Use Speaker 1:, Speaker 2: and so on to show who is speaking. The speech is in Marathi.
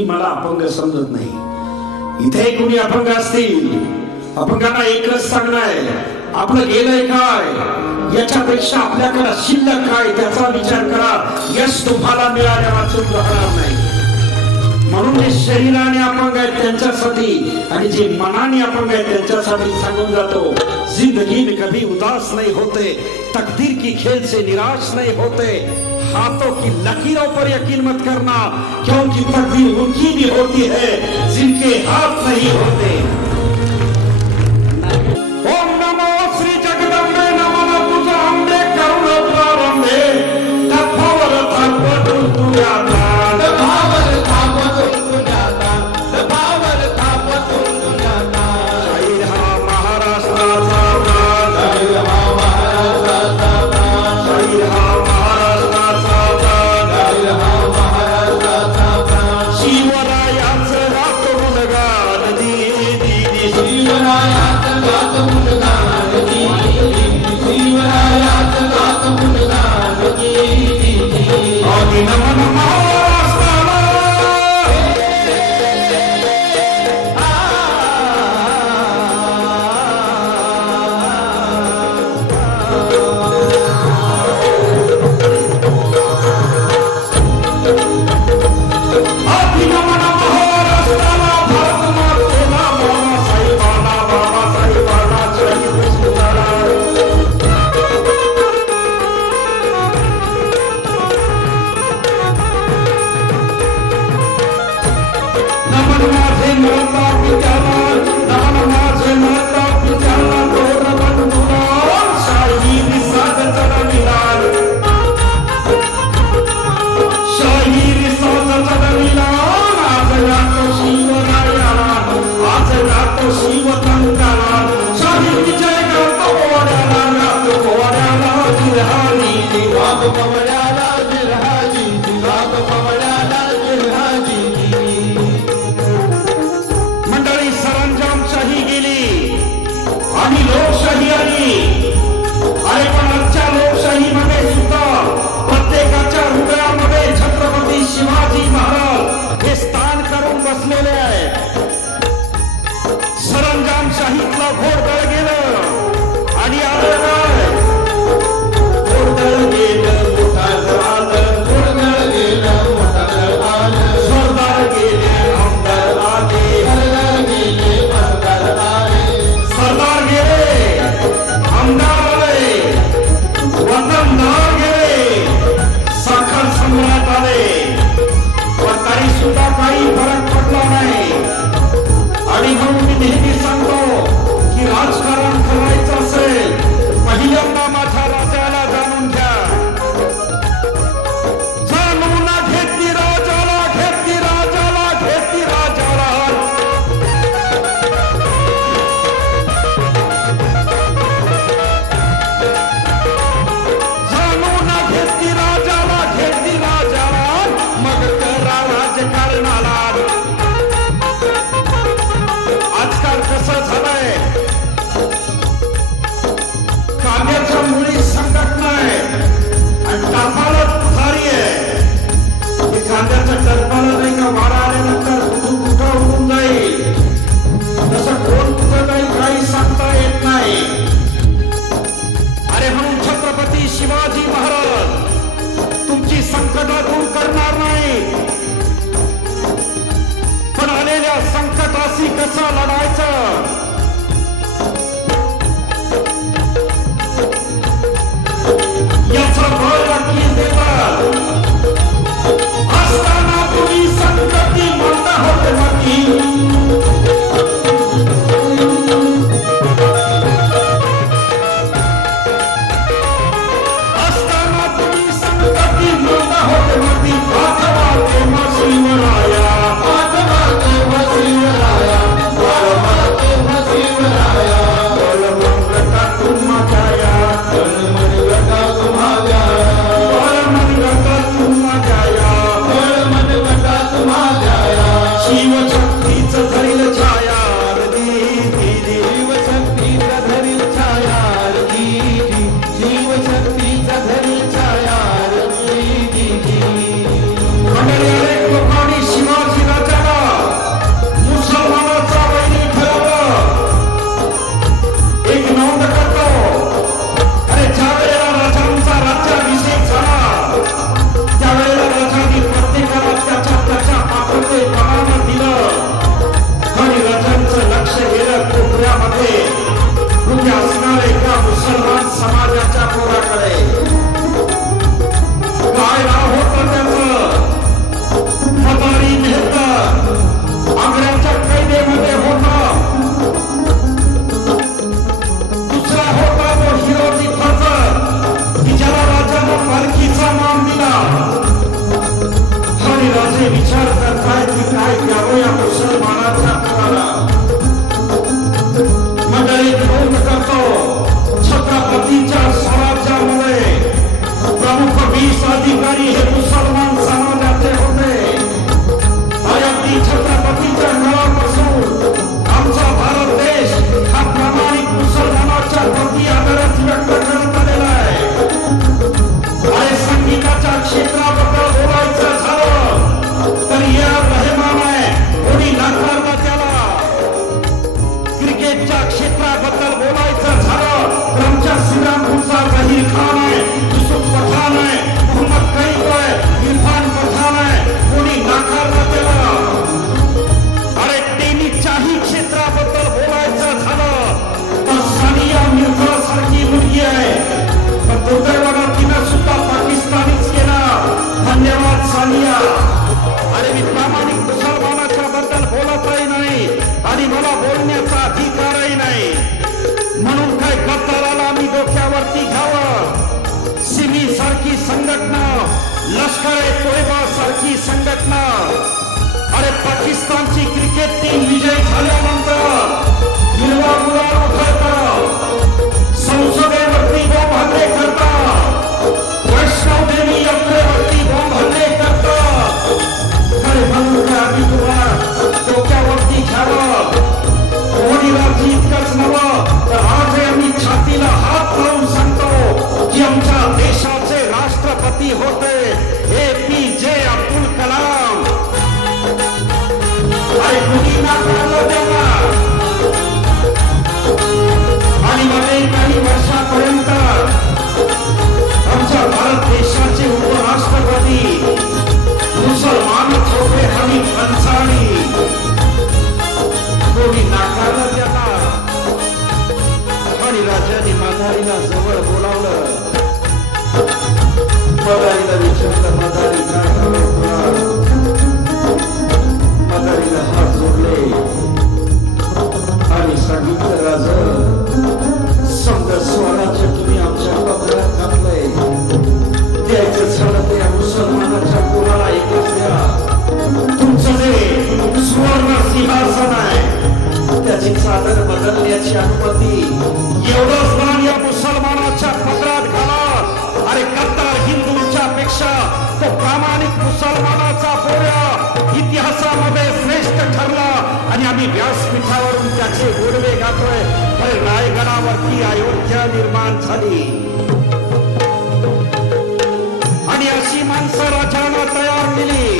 Speaker 1: मी मला अपंग समजत नाही. इथे कुणी अपंग असतील अपंगांना एकच सांगणं आहे आपलं गेलंय काय? याच्यापेक्षा आपल्याकडे शिल्लक काय? त्याचा विचार करा. यश तुम्हाला मिळाल्याला चूक राहणार नाही. म्हणून जे शरीराने अपंग आहेत त्यांच्यासाठी आणि जे मनाने अपंग आहेत त्यांच्यासाठी सांगून जातो ज़िंदगी में कभी उदास नहीं होते, तकदीर की खेल से निराश नहीं होते. हाथों की लकीरों पर यकीन मत करना, क्योंकि तकदीर उनकी भी होती है, जिनके हाथ नहीं होते। ભગવાન ભગવાન हितला घोडदळ गेलं. आणि आम्हाला माझा विचार तर हात जोडले आणि सांगितलं राजा समजा स्वराज्य आम्ही व्यासपीठावरून त्याचे गोडवे गातोय तर रायगडावरती अयोध्या निर्माण झाली. आणि अशी माणसं राजाला तयार केली.